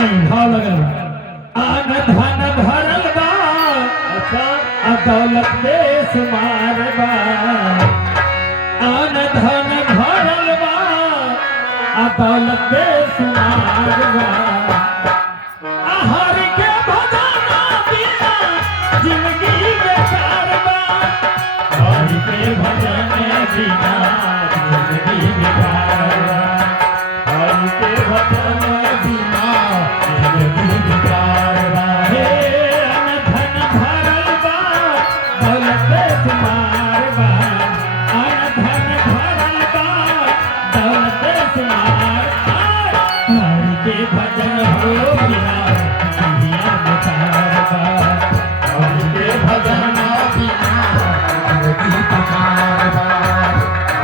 भाव लगल आन धन भरल बा अच्छा दौलत देश मारबा आन धन भरल बा दौलत देश मारबा हरि के भजना बिना जिंदगी बेकार बा हरि के भजन बिना जिंदगी बेकार बा हरि के भजन बिना जिंदगी बेकार बा हे अन धन भरल बा दौलत देश मारबा अन धन भरल बा दौलत देश मारबा हरि के भजन हो बिना दुनिया बेकार बा हरि के भजन बिना जिंदगी बेकार बा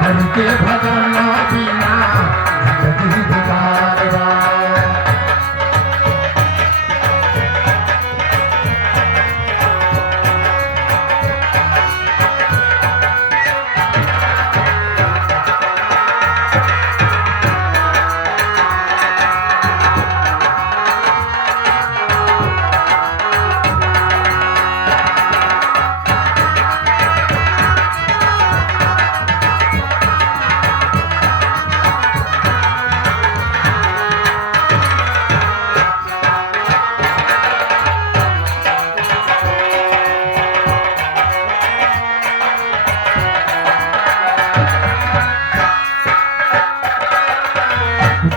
हरि के भजन बिना जिंदगी बेकार बा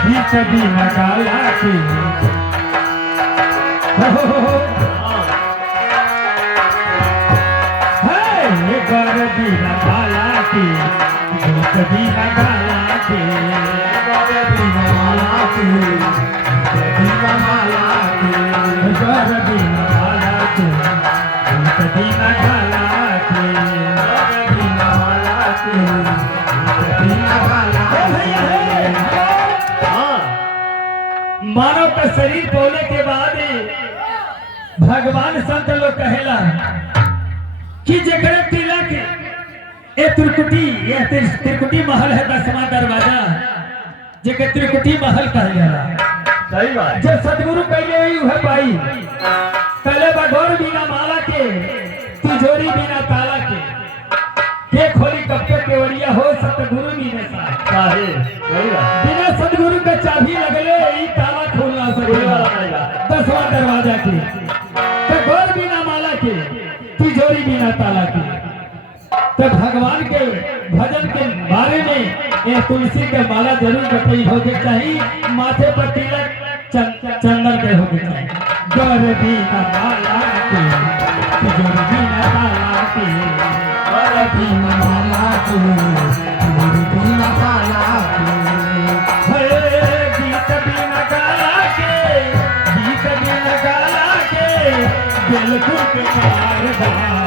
बीच बिना गाला के गर बिना गाला के बीच बिना गाला के गर बिना गाला के बिना गाला के गर बिना गाला के बीच बिना गाला के गर बिना गाला के बिना गाला मानव का शरीर बोले के बाद भगवान संत लोग कहेला कि जकरे तिलक ए त्रिकुटी महल है 10वां दरवाजा जेके त्रिकुटी महल कहल जाला। सही बात जो सदगुरु कहले हुई वह पाई कले बडोर बिना माला के तिजोरी बिना ताला के खोली कब के केवड़िया हो सतगुरु बिना साहे सही बात बिना सदगुरु का चाबी लगले ई ताला खोलना सकेला 10वां दरवाजा के तो गोर बिना माला के तिजोरी बिना ताला के। तो भगवान के भजन के बारे में ये तुलसी के माला जरूर बताई होके चाहिए माथे पर तिलक चंदन के होके चाहिए गोर बिना माला के तिजोरी बिना ताला के गोर बिना माला के तिजोरी बिना ताला के गीत बिना गाला के गीत बिना गाला के बिल्कुल बेकार बा